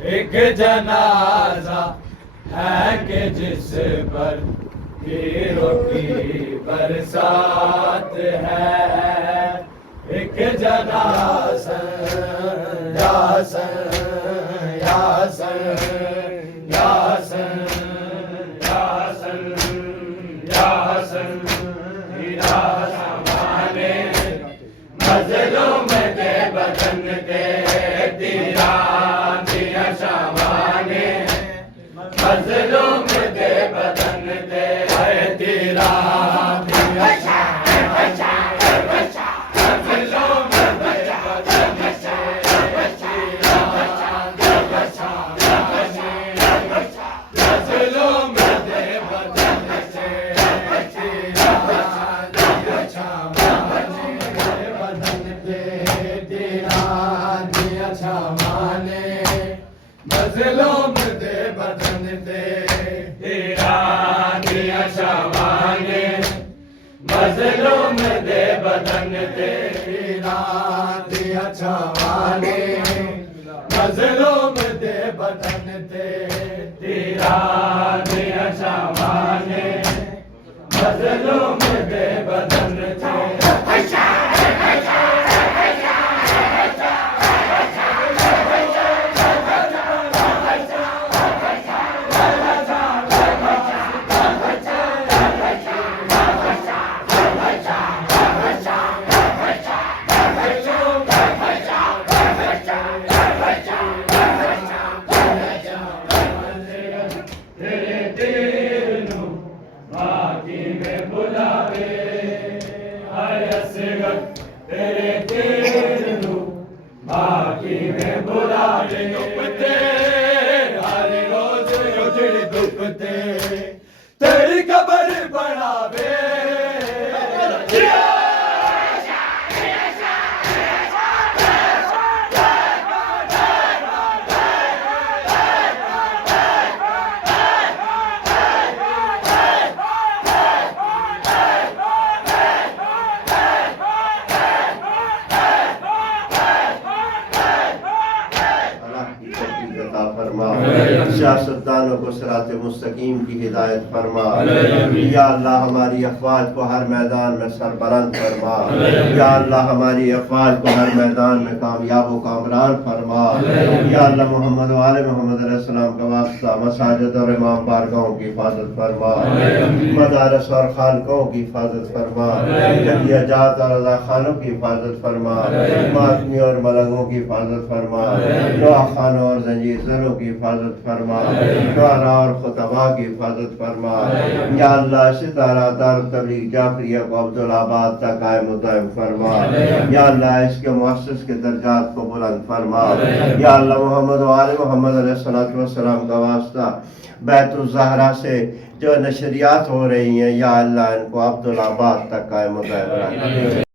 एक जनाजा है कि जिस पर हीरो की बरसात है। एक जनाजा यासन यासन यासन यासन यासन यासमाने मजलूम के बदन के दिया दिया शमाने मजलूम के बदन के दिया दिया मजलूम दे बदन दे तेरा दिया शमाने मजलूम दे बदन दे तेरा दिया शमाने मजलूम दे बदन दे तेरा दिया शमाने मजलूम दे बदन दे तेरे तीर नू बाकी में बुलावे दुपते हर रोज उजड़ दुपते तेरी कबर बनावे सियासतदानों को सिराते मुस्तकीम की हिदायत फरमा। या अल्लाह हमारी अफवाज को हर मैदान में सरबलंद फरमा। या अल्लाह हमारी अफवाज को हर मैदान में कामयाब व कामरान फरमा। या अल्लाह मोहम्मद वाले मोहम्मद अलैहिस्सलाम का वास्ता मसाजिद और इमाम बारगाहों की हिफाजत फरमा। मदारस और खानकों की हिफाजत फरमा। जदिया जात और अज़ा खानों की हिफाजत फरमा। मातमी और मलंगों की हिफाजत फरमा। दुआ खानों और जंजीरों की हिफाजत फरमा। शुअरा और खुतबा की हिफाजत फरमा। या अल्लाह इसी तरह दारुल तबलीग जाफरिया को अब्दुल्लाबाद तक कायम दायम फरमा। या अल्लाह इसके मुअस्सिस के दर्जात को बुलंद फरमा। या अल्लाह मोहम्मद वाले मोहम्मद अलैहिस्सलातु वस्सलाम का वास्ता बैतुल ज़हरा से जो नशरियात हो रही हैं या अल्लाह इनको अब्दुल्लाबाद तक कायम दायम रख।